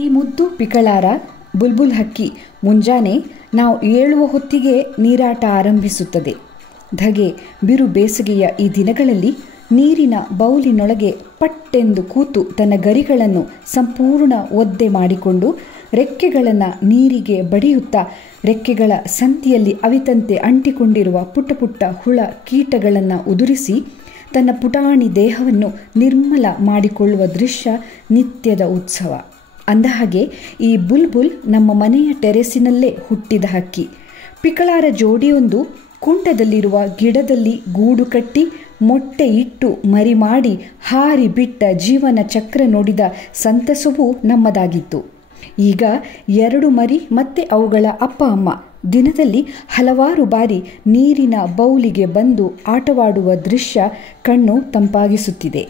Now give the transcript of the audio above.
ಈ ಮುದ್ದು ಪಿಕಳಾರ ಬುಲ್ಬುಲ್ ಹಕ್ಕಿ ಮುಂಜಾನೆ ನಾವು ಏಳುವ ಹೊತ್ತಿಗೆ ನೀರಾಟ ಆರಂಭಿಸುತ್ತದೆ. ಧಗೆ ಬಿರು ಬೇಸಿಗೆಯ ಈ ದಿನಗಳಲ್ಲಿ ನೀರಿನ ಬೌಲಿನೊಳಗೆ ಪಟ್ಟೆಂದು ಕೂತು ತನ್ನ ಗರಿಗಳನ್ನು ಸಂಪೂರ್ಣ ಒದ್ದೆ ಮಾಡಿಕೊಂಡು ರೆಕ್ಕೆಗಳನ್ನು ನೀರಿಗೆ ಬಡಿಯುತ್ತಾ ರೆಕ್ಕೆಗಳ ಸಂದಿಯಲ್ಲಿ ಅವಿತಂತೆ ಅಂಟಿಕೊಂಡಿರುವ ಪುಟ್ಟ ಪುಟ್ಟ ಹುಳ ಕೀಟಗಳನ್ನು ಉದುರಿಸಿ ತನ್ನ ಪುಟಾಣಿ ದೇಹವನ್ನು ನಿರ್ಮಲ ಮಾಡಿಕೊಳ್ಳುವ ದೃಶ್ಯ ನಿತ್ಯದ ಉತ್ಸವ. ಅಂದಹಾಗೆ ಈ ಬುಲ್ಬುಲ್ ನಮ್ಮ ಮನೆಯ ಟೆರೆಸಿನಲ್ಲೇ ಹುಟ್ಟಿದ ಹಕ್ಕಿ. ಪಿಕಳಾರ ಜೋಡಿಯೊಂದು ಕುಂಡದಲ್ಲಿರುವ ಗಿಡದಲ್ಲಿ ಗೂಡು ಕಟ್ಟಿ ಮೊಟ್ಟೆ ಇಟ್ಟು ಮರಿ ಮಾಡಿ ಹಾರಿ ಬಿಟ್ಟ ಜೀವನ ಚಕ್ರ ನೋಡಿದ ಸಂತಸವೂ ನಮ್ಮದಾಗಿತ್ತು. ಈಗ 2 ಮರಿ ಮತ್ತೆ ಅವುಗಳ ಅಪ್ಪ ಅಮ್ಮ ದಿನದಲ್ಲಿ ಹಲವಾರು ಬಾರಿ ನೀರಿನ ಬೌಲಿಗೆ ಬಂದು ಆಟವಾಡುವ ದೃಶ್ಯ ಕಣ್ಣು ತಂಪಾಗಿಸುತ್ತಿದೆ.